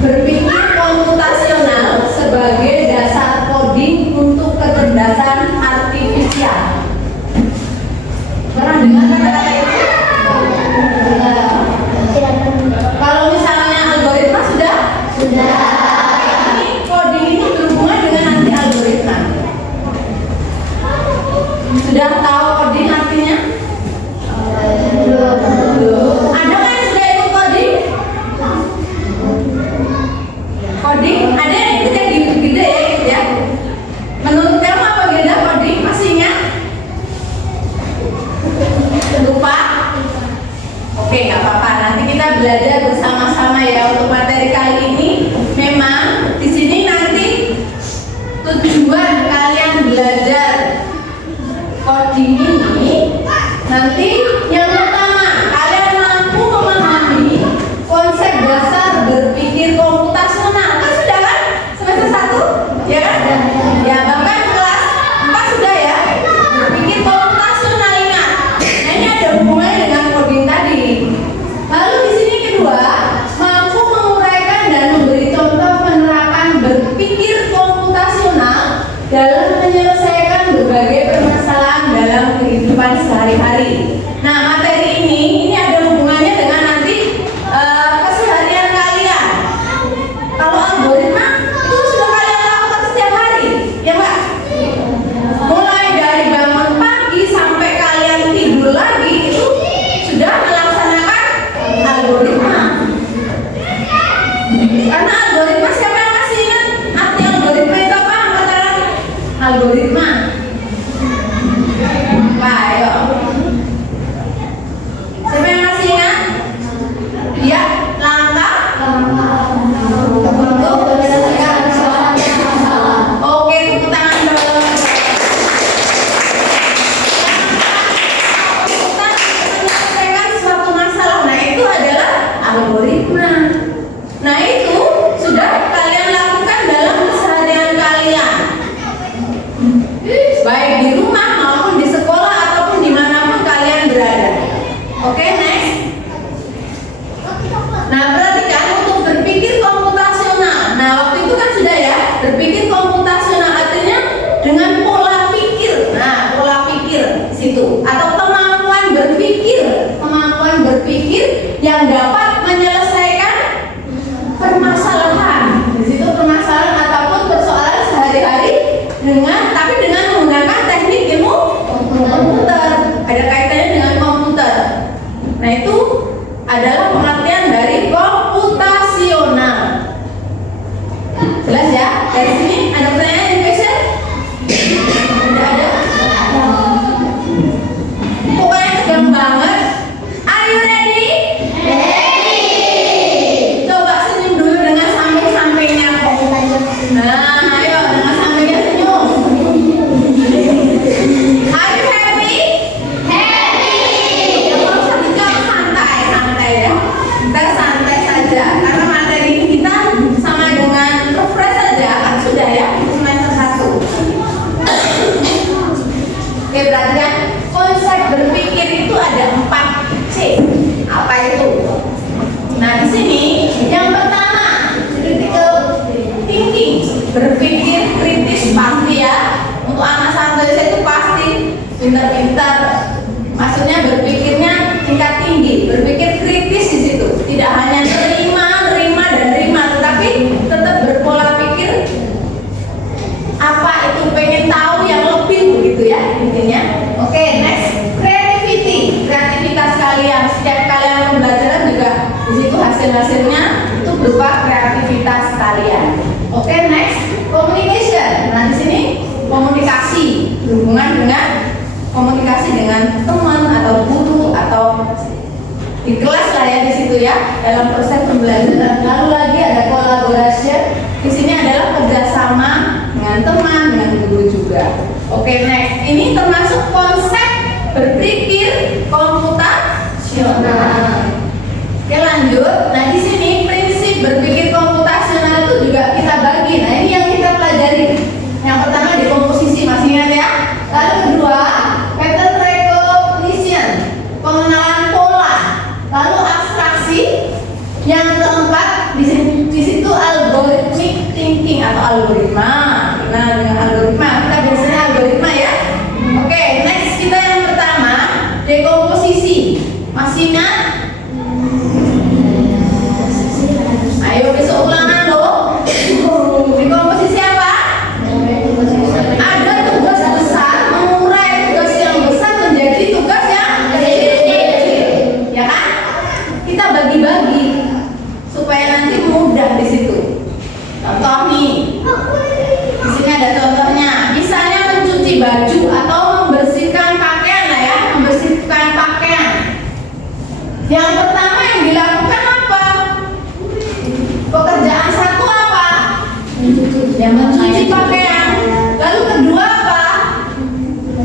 Berpikir komputasional sebagai dasar coding untuk kecerdasan artifisial. Pernah dengar kata-kata itu? Kalau misalnya algoritma sudah? Sudah. Ini coding ini berhubungan dengan nanti algoritma. Sudah tahu coding artinya? Belum. Ada kan yang sudah ikut coding? Coding ada yang ikutnya gede ya, gitu ya. Menurut kamu apa beda coding? Masih ingat? Lupa? Oke, nggak apa-apa. Nanti kita belajar bersama-sama ya untuk materi kali ini. Memang di sini nanti tujuan kalian belajar coding ini nanti yang pertama kalian mampu memahami konsep dasar berpikir komputasional. Kan sudah kan semester 1? Ya kan? Ya bahkan kelas 4 sudah ya. Berpikir komputasional, ingat. Nah ini ada hubungannya dengan coding tadi. Lalu di sini kedua, mampu menguraikan dan memberi contoh penerapan berpikir komputasional dalam menyelesaikan berbagai permasalahan dalam kehidupan sehari-hari. Nah, materi ini ada hubungannya dengan nanti keseharian kalian. Kalau algoritma itu sudah kalian lakukan setiap hari, ya Mbak? Mulai dari bangun pagi sampai kalian tidur lagi itu sudah melaksanakan algoritma. Karena algoritma, siapa yang masih ingat arti algoritma itu apa? Angkatan algoritma. Pak, ayo. Siapa yang masih ingat? Ya, langkah untuk menyelesaikan masalah. Oke, tepuk tangan dong. Kita menyelesaikan suatu masalah. Nah, itu adalah algoritma. Nah, itu sudah kalian lakukan dalam keseharian kalian. Baik di rumah maupun di sekolah ataupun dimanapun kalian berada. Oke, next. Nah, perhatikan untuk berpikir komputasional. Nah, waktu itu kan sudah ya, berpikir komputasional artinya dengan pola pikir. Nah, pola pikir situ atau kemampuan berpikir yang dapat menyelesaikan permasalahan. Di situ permasalahan ataupun persoalan sehari-hari dengan menggunakan teknik ilmu komputer. Ada kaitannya dengan komputer. Nah, itu adalah pengertian dari komputasional. Jelas ya? Dari sini ada pertanyaan, question? Tidak ada? Pokoknya tegang banget. Are you ready? Ready. Coba senyum dulu dengan samping-sampingnya. Nah, ayo dengan sampingnya senyum. Are you happy? Happy. Yang mau santai, santai ya. Kita santai saja karena materi ini kita sama dengan refresh saja kan sudah ya semester 1. Oke, berarti kan konsep berpikir itu ada 4C. Apa itu? Nah, di sini yang pertama critical thinking, berpikir kritis pasti ya. Untuk anak santai itu pasti pintar-pintar. Maksudnya berpikirnya tingkat tinggi, berpikir kritis di situ. Tidak hanya terima, tetapi tetap berpola pikir. Apa itu pengen tahu yang lebih begitu ya intinya. Oke, next, creativity, kreativitas kalian. Setiap kalian pembelajaran juga di situ hasil-hasilnya itu berupa kreativitas kalian. Oke, next, communication. Nah, di sini komunikasi berhubungan dengan komunikasi dengan teman atau guru atau di kelas lah ya di situ ya dalam proses pembelajaran. Lalu lagi ada collaboration. Di sini adalah kerjasama dengan teman, dengan guru juga. Oke, next, ini termasuk konsep berpikir komputasional. Oke, lanjut. Nah, di sini prinsip berpikir komputasional itu juga kita bagi. Nah, ini yang kita pelajari. Yang pertama di komposisi, masih ingat ya? Lalu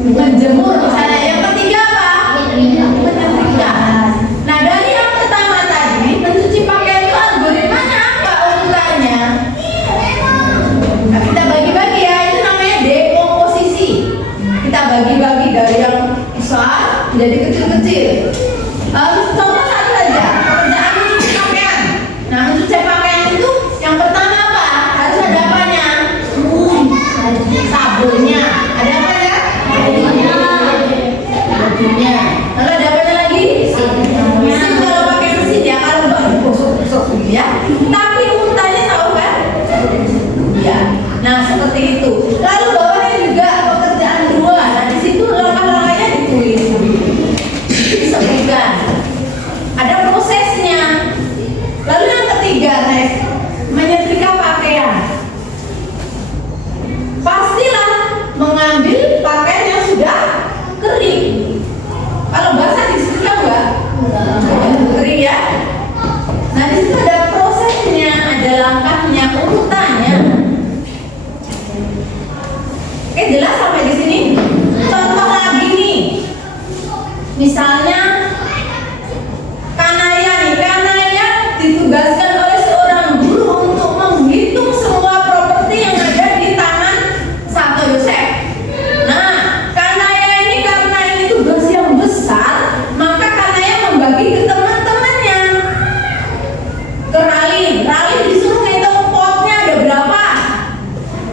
menjemur misalnya. Yang ketiga apa? Menyetrika. Nah, dari yang pertama tadi, mencuci pakaian itu algoritmanya apa urutannya? Nah, kita bagi-bagi ya, itu namanya dekomposisi. Kita bagi-bagi dari yang besar menjadi kecil-kecil. Contoh satu saja, pekerjaan mencuci pakaian. Nah, mencuci pakaian itu yang pertama apa? Harus ada apanya? Sabunnya. Ada apa ya? Sabunnya. Lalu ada apa lagi? Mesin. Kalau pakai mesin ya, kalau nggak digosok-gosok ya. Tapi urutannya tahu kan? Ya. Nah, seperti itu. Lalu bawahnya juga pekerjaan dua. Nah, di situ langkah-langkahnya ditulis. Disebutkan. Ada prosesnya. Lalu yang ketiga, next, menyetrika pakaian. Pastilah mengambil pakaian yang sudah kering. Kalau basah disetrika enggak? Kering ya. Nah, di situ ada prosesnya, ada langkahnya, urutannya. Oke, jelas sampai di sini. Contoh lagi nih. Misalnya Kanaya ditugaskan oleh seorang guru untuk menghitung semua properti yang ada di tangan Santo Yosef. Nah, Kanaya ini karena ini tugas yang besar, maka Kanaya membagi ke teman-temannya. Ke Ralin disuruh ngitung potnya ada berapa.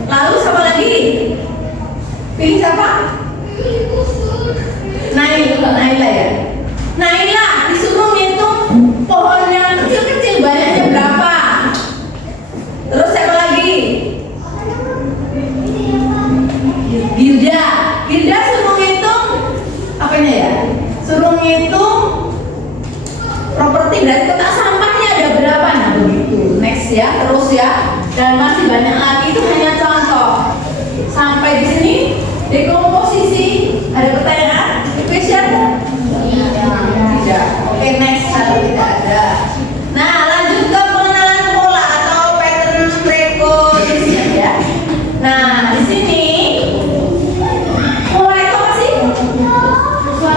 Lalu siapa lagi? Pilih siapa? Naila ya. Naila disuruh ngitung pohon yang kecil-kecil banyaknya berapa. Terus siapa lagi? Gilda suruh ngitung apanya ya? Suruh ngitung properti dari kotak sampahnya ada berapa. Nah, begitu. Next ya, terus ya. Dan masih banyak lagi, itu hanya contoh. Sampai di sini dekomposisi. Ada pertanyaan? Question? Tidak. Oke, next. Kalau tidak ada. Nah, lanjut ke pengenalan pola atau pattern recognition ya. Nah, di sini pola itu apa sih?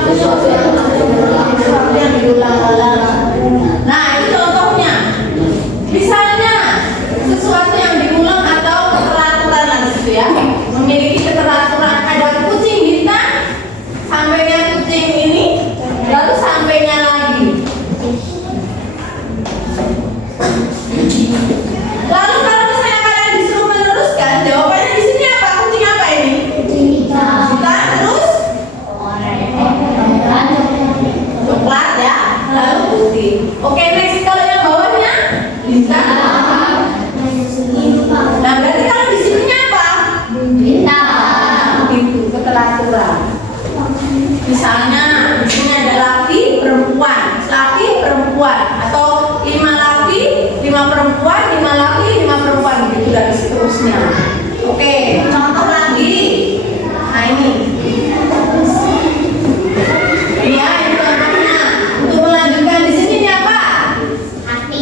Sesuatu yang diulang-ulang. Nah, itu contohnya. Misalnya sesuatu yang diulang atau keteraturan lah gitu ya. Memiliki keteraturan. Ada kucing hitam, sampainya kucing ini, lalu sampainya lagi. Lalu kalau misalnya kalian disuruh meneruskan, jawabannya di sini apa? Kucing apa ini? Kucing hitam, terus coklat ya, lalu putih. Oke, next, kalau yang bawahnya bintang. Nah, berarti kalau di sininya apa? Bintang. Begitu, keteraturan. Misalnya di sini ada laki, perempuan, atau 5 laki, 5 perempuan, 5 laki, 5 perempuan, gitu dan seterusnya. Oke, contoh lagi. Nah, ini ya, ini contohnya. Untuk melanjutkan di sini ini apa? Hati.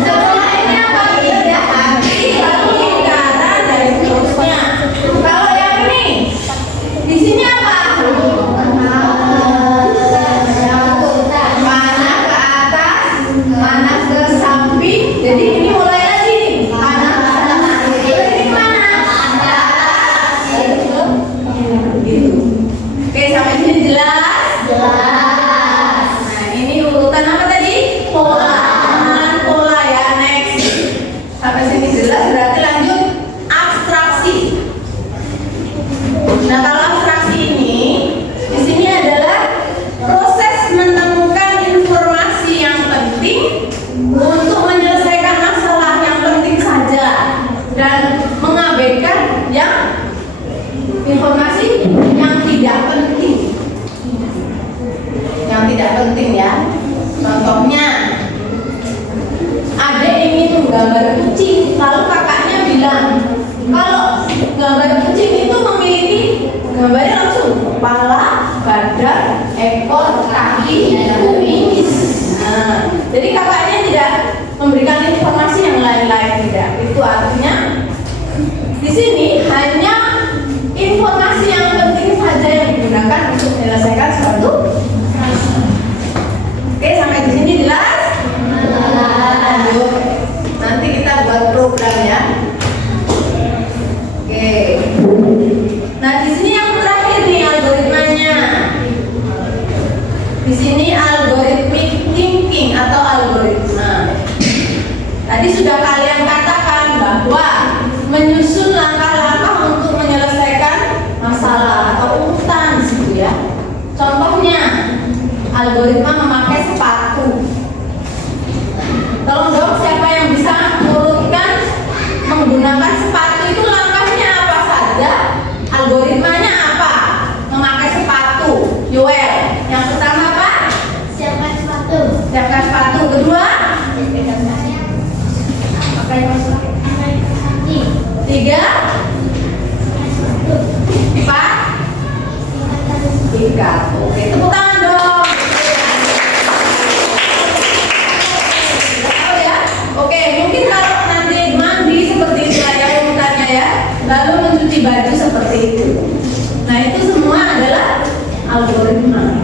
Setelah ini apa? Ada hati, lalu lingkaran dan seterusnya. Kalau yang ini di sini apa? Panah ke atas, panah ke samping. Jadi ini mulai lagi nih. Panah ke atas. Ini mana? Atas. Gitu. Oke, sampai sini jelas? Jelas. Nah, ini urutan apa tadi? Pola. Pengenalan pola ya. Next. Sampai sini jelas, berarti lanjut abstraksi. Nah, kalau abstraksi ini di sini adalah proses menemukan informasi yang penting untuk menyelesaikan masalah yang penting saja dan mengabaikan yang informasi yang tidak penting. Yang tidak penting ya. Contohnya, adek ingin menggambar kucing, lalu kakaknya bilang, kalau gambar kucing itu memiliki gambarnya langsung kepala, badan, ekor, kaki, kumis. Nah, jadi kakaknya tidak memberikan informasi yang lain-lain, tidak. Itu artinya Di sini hanya informasi yang penting saja yang digunakan untuk menyelesaikan suatu. Oke, sampai di sini jelas? Lanjut. Nanti kita buat program ya. Oke. Nah, di sini yang terakhir nih algoritmanya. Di sini algorithmic thinking atau algoritma. Tadi sudah kalian katakan bahwa menyusun langkah-langkah untuk menyelesaikan masalah atau urutan gitu ya. Contohnya algoritma memakai sepatu. Tolong dong, siapa yang bisa urutkan menggunakan sepatu itu langkahnya apa saja? Algoritmanya apa? Memakai sepatu. Yoel, yang pertama apa? Siapkan sepatu. Siapkan sepatu. Kedua? Pakai kaki. Tiga? Empat? Tiga. Oke, tepuk tangan dong. Tahu ya? Oke, mungkin kalau nanti mandi seperti itu ya urutannya ya, lalu mencuci baju seperti itu. Nah, itu semua adalah algoritma.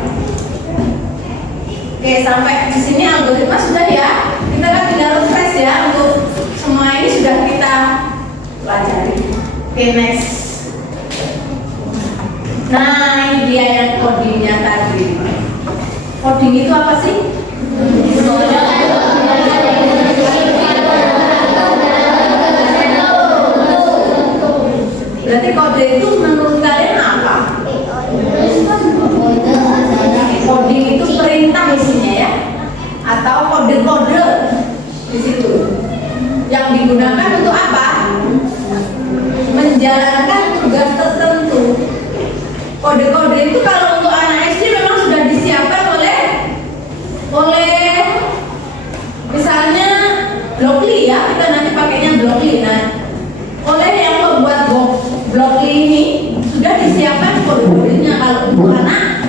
Oke, sampai di sini algoritma sudah ya. Kita kan tinggal refresh ya untuk semua ini sudah kita pelajari. Oke, next. Nah, ini dia yang codingnya tadi. Coding itu apa sih? Berarti kode itu menurut kalian apa? Coding itu perintah isinya ya, atau kode-kode di situ. Yang digunakan untuk apa? Menjalankan tugas tertentu. Kode-kode itu kalau untuk anak SD memang sudah disiapkan oleh misalnya Blockly ya, kita nanti pakainya Blockly. Nah, oleh yang membuat Blockly ini sudah disiapkan kode-kodenya kalau untuk anak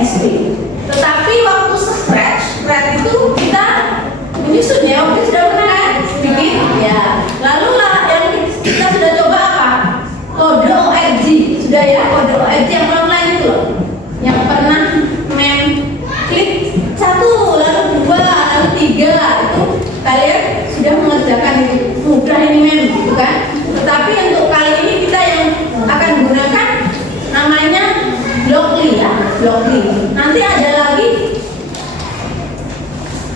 SD. Tetapi waktu scratch itu kita menyusun ya, oke sudah pernah kan bikin ya. Lalu lah yang kita sudah coba apa? Kode ORG sudah ya, kode ORG yang online itu loh, yang pernah klik 1 lalu 2 lalu 3 itu kalian sudah mengerjakan itu, mudah ini gitu kan. Tetapi untuk kali ini kita yang akan gunakan namanya Blockly ya, Blockly. Nanti ada lagi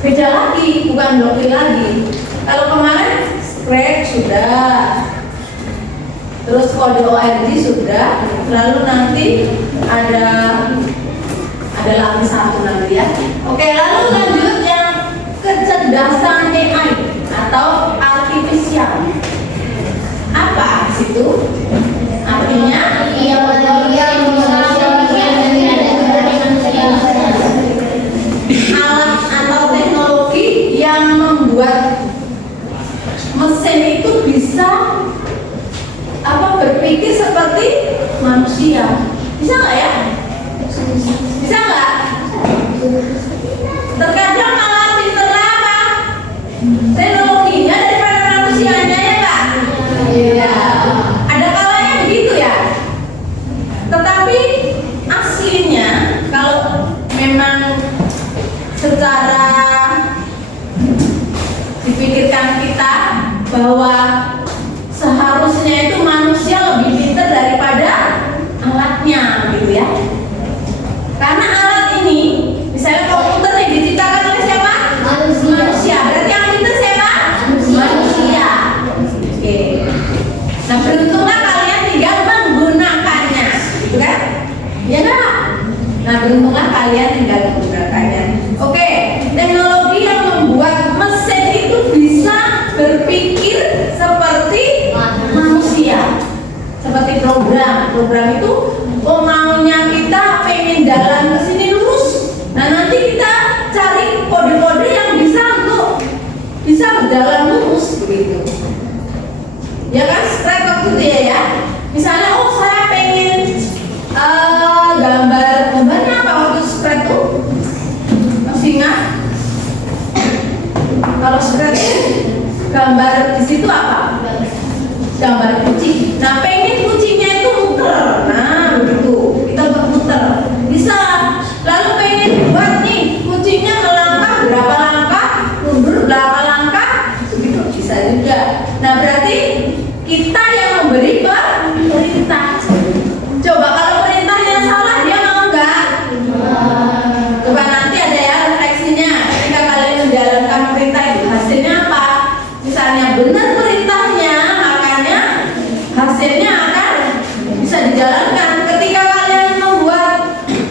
beda lagi, bukan Blockly lagi. Kalau kemarin Scratch sudah, terus kode ORG sudah, lalu nanti ada lagi satu nanti ya. Oke, lalu lanjut yang kecerdasan AI atau artificial. Apa situ? Artinya alat atau teknologi yang membuat mesin itu bisa berpikir seperti manusia. Bisa nggak ya? Bisa nggak? Terkadang malah pinter apa? Teknologinya daripada manusianya ya Pak? Iya. Ada kalanya begitu ya. Tetapi aslinya kalau memang secara dipikirkan kita bahwa seharusnya itu manusia lebih pintar daripada alatnya gitu ya. Karena alat ini, misalnya komputer yang diciptakan oleh siapa? Manusia. Berarti yang pintar siapa? Manusia. Oke. Nah, beruntunglah kalian tinggal menggunakannya, gitu kan? Ya enggak? Nah, beruntunglah kalian tinggal menggunakannya. Oke, teknologi yang membuat mesin itu bisa berpikir seperti manusia, seperti program itu maunya kita pengen jalan ke sini lurus, nah nanti kita cari kode-kode yang bisa berjalan lurus begitu ya kan. Straight waktu itu ya, misalnya saya pengen gambarnya apa waktu spread tuh, masih ingat? Kalau spread gambar di situ apa? gambar kucing. Nah, pengen kucingnya itu muter. Nah, begitu. Kita buat muter. Bisa. Lalu pengen buat nih kucingnya melangkah berapa langkah, mundur berapa langkah, begitu bisa juga. Nah, berarti kita yang memberi perintah. Coba kalau perintahnya salah, dia mau nggak? Coba nanti ada ya refleksinya. Ketika kalian menjalankan perintah itu hasilnya apa? Misalnya benar perintahnya, makanya hasilnya akan bisa dijalankan. Ketika kalian membuat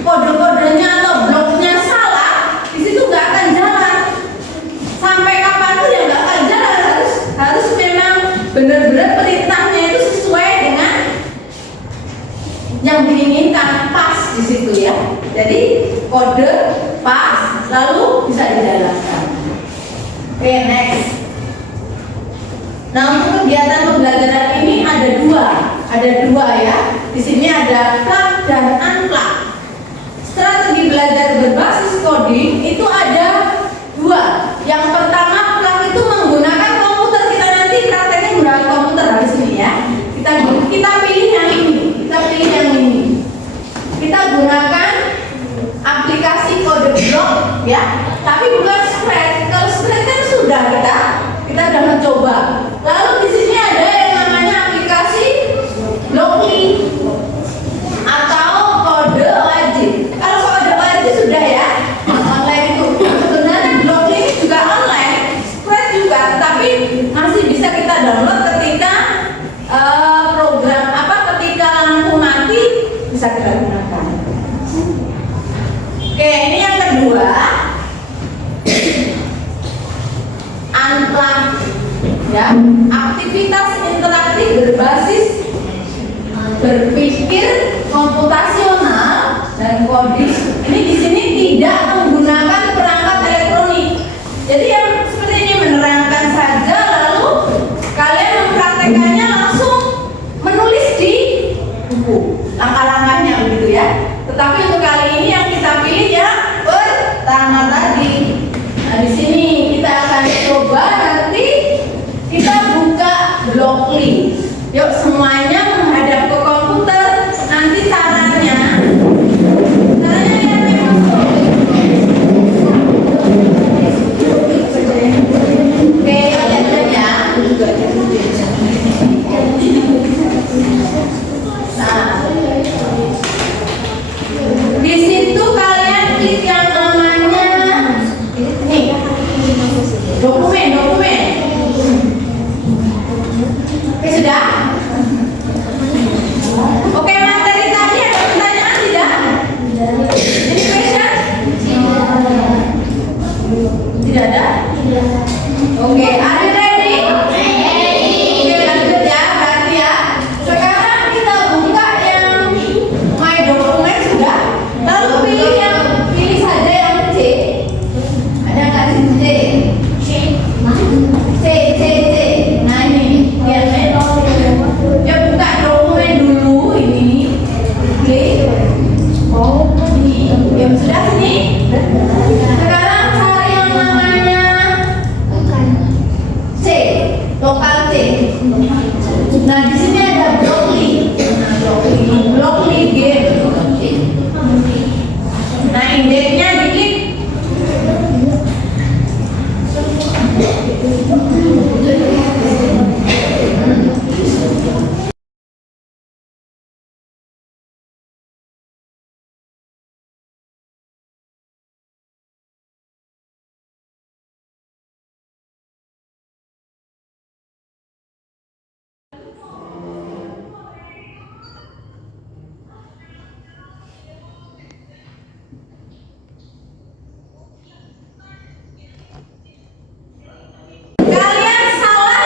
kode-kodenya atau bloknya salah, di situ nggak akan jalan. Sampai kapanpun ya nggak akan jalan. Harus memang benar-benar perintahnya itu sesuai dengan yang diinginkan, pas di situ ya. Jadi kode pas, lalu bisa dijalankan. Oke, next. Nah, untuk kegiatan pembelajaran ini ada dua ya. Di sini ada plug dan unplug. Strategi belajar berbasis coding itu ada dua. Yang pertama, plug itu menggunakan komputer. Kita nanti prakteknya menggunakan komputer habis ini ya. Kita pilih yang ini. Kita gunakan aplikasi kode blok ya. Tapi bukan Scratch. Kalau Scratch kan sudah kita sudah mencoba. Lalu di sini ada yang namanya aplikasi Blockly atau kode wajib. Kalau kode wajib sudah ya, online itu. Sebenarnya Blockly ini juga online, Scratch juga, tapi masih bisa kita download ketika ketika lampu mati bisa kita gunakan. Oke, ini yang kedua. Unplug ya, aktivitas interaktif berbasis berpikir komputasional dan coding. Ini di sini tidak menggunakan perangkat elektronik. Jadi yang seperti ini menerangkan saja, lalu kalian mempraktekannya langsung menulis di buku langkah-langkahnya begitu ya. Tetapi untuk kali ini yang kita pilih ya pertama tadi. Nah, di sini kita akan coba nanti kita buka Blockly. Yuk semuanya menghadap ke komputer. Nanti caranya yang masuk. Oke, kalian lihat ya. Nah, di situ kalian klik yang namanya nih dokumen. Oke, sudah? Oke, materi tadi ada pertanyaan tidak? Any question? Tidak ada? Oke, are you ready? Oke, lanjut ya, berarti ya. Sekarang kita buka yang My Dokumen sudah. Lalu pilih saja yang C. Ada nggak di C? C. Nah ini, lihat ya. Ya buka dokumen dulu ini. Klik. Oh, ini. Yang sudah sini. Sekarang cari yang namanya C, lokal C. Nah di sini ada Blockly. Blockly game. Nah indeksnya diklik. Kalian salah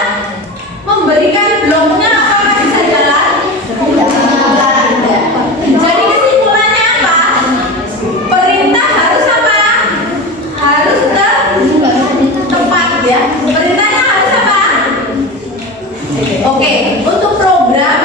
memberikan bloknya, apakah bisa jalan? Jadi kesimpulannya apa? Perintah harus apa? Harus tepat ya. Perintahnya harus apa? Oke, untuk program